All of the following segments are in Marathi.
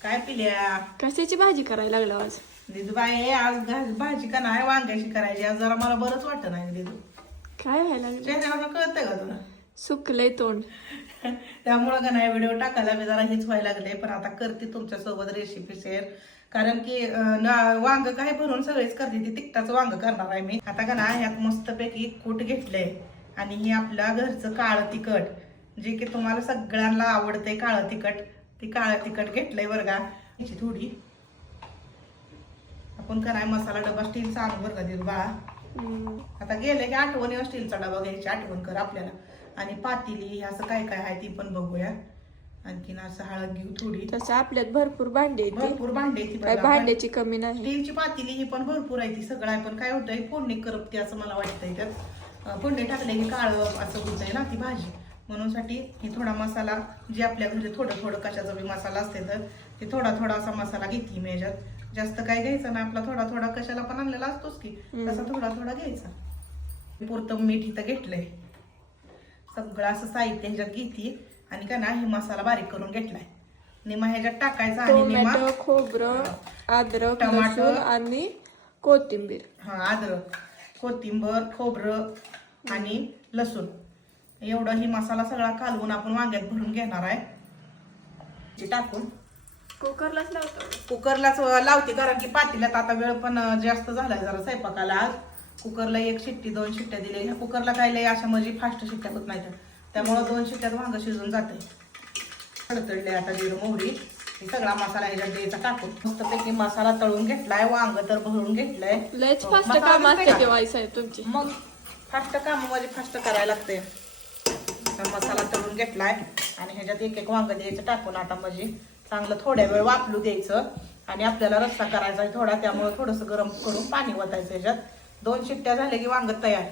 काय पिल्या? कशाची भाजी करायला लागला आज? दिदूबाई आज भाजी का नाही वांग्याची करायची. आज जरा मला बरंच वाटत नाही दिदू. काय व्हायला लागलं? चेहऱ्याला कळतंय का तुला? सुकलंय तोंड. त्यामुळं का नाही व्हिडिओ टाकायला मी जरा हेच व्हायला लागले. पण आता करते तुमच्या सोबत रेसिपी शेअर. कारण की वांग काय भरून सगळेच करते. ती तिखटाचं वांग करणार आहे मी. आता का नाही ह्यात मस्तपैकी कूट घेतलंय आणि हे आपल्या घरचं काळं तिखट, जे की तुम्हाला सगळ्यांना आवडतंय काळं तिखट. ती काळं तिखट घेतलंय बरं का. याची थोडी आपण कराय मसाला डबा स्टीलचा आणू बरं का दिल बाळा. आता गेले की आठवणी स्टीलचा डबा घ्यायची आठवण कर आपल्याला. आणि पातेली असं काय काय आहे ती पण बघूया. आणखीन असं हळद घेऊ थोडी. तसं आपल्यात भरपूर भांडी आहेत. भरपूर भांडी आहे ती काय बघा. भांड्याची कमी नाही. स्टीलची पातेली ही पण भरपूर आहे ती सगळं आहे. पण काय होतंय फोडणी करपते असं मला वाटतंय. त्यात फोडणी टाकले की काळं असं होतंय ना ती भाजी. म्हणून साठी ही थोडा मसाला जे आपल्या घरी थोडं थोडं कशाचा बी मसाला असते तर ते थोडा थोडा असा मसाला घेते मी याच्यात. जास्त काय घ्यायचं ना, आपला थोडा थोडा कशाला पण आणलेला असतोच की तसा थोडा थोडा घ्यायचा. पुरतं मीठ इथं घेतलंय. सगळं असं साहित्य ह्याच्यात घेते आणि का ना हे मसाला बारीक करून घेतलाय. निमा ह्याच्यात टाकायचा आणि निमा टोमॅटो, खोबरं, अद्रक, टमाटर लसूण आणि कोथिंबीर. हा अद्रक, कोथिंबर, खोबरं आणि लसूण एवढं ही मसाला सगळा कालवून आपण वांग्यात भरून घेणार आहे. टाकून कुकरलाच लावतो. कुकरलाच लावते कारण की पातेल्यात आता वेळ पण जास्त झालाय जरा स्वयंपाकाला. आज कुकरला 1 शिट्टी 2 शिट्ट्या दिल्या. ह्या कुकरला काय लय अशा म्हणजे फास्ट शिट्ट्या होत नाही. त्यामुळं 2 शिट्ट्यात वांग शिजून जाते. तडतडले आता जिरं मोहरी हे सगळा मसाला ह्याच्यात द्यायचा टाकून. मस्तपैकी मसाला तळून घेतलाय. वांग तर भरून घेतलंय. लयच फास्ट काम असते तेव्हा साहेब तुमची. मग फास्ट काम म्हणजे फास्ट करायला लागते. मसाला तळून घेतलाय आणि ह्याच्यात एक एक वांग द्यायचं टाकून. आता म्हणजे चांगलं थोड्या वेळ वाफलू द्यायचं आणि आपल्याला रस्सा करायचा आहे थोडा. त्यामुळे थोडंसं गरम करून पाणी ओतायचं ह्याच्यात. 2 शिट्ट्या झाल्या की वांग तयार.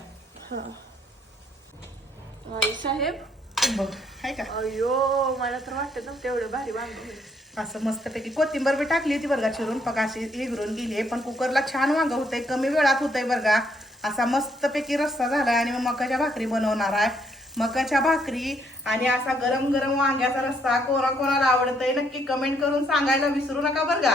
आई साहेब बघ हाय का. अयो मला तर वाटत नव्हतं एवढं भारी वांग होईल. असं मस्तपैकी कोथिंबर बी टाकली होती बरं का चिरून. पका अशी इगरून गेली. पण कुकरला छान वांग होतंय. कमी वेळात होतंय बरं का. असा मस्तपैकी रस्सा झालाय आणि मग मकाच्या भाकरी बनवणार आहे. मकाच्या भाकरी आणि असा गरम गरम वांग्याचा रस्सा कोणाला आवडतंय नक्की कमेंट करून सांगायला विसरू नका बरं का.